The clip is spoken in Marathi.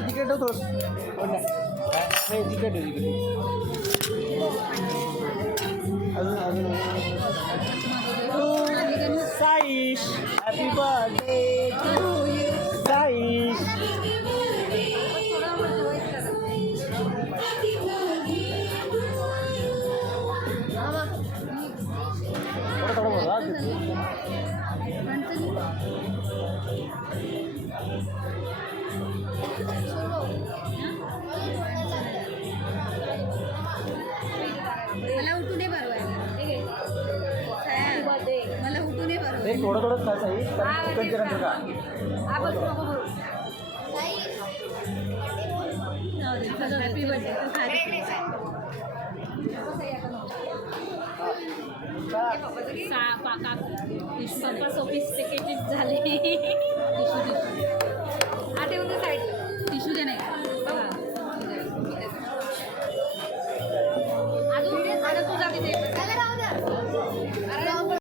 तिकीट थोडं नाही तिकीट अजून अजून Saish happy birthday to you Saish मला उठू दे मला उठू दे एक थोडं थोडं खायचं आहे का हॅपी बर्थडे सोफिस्टिकेटेड झाले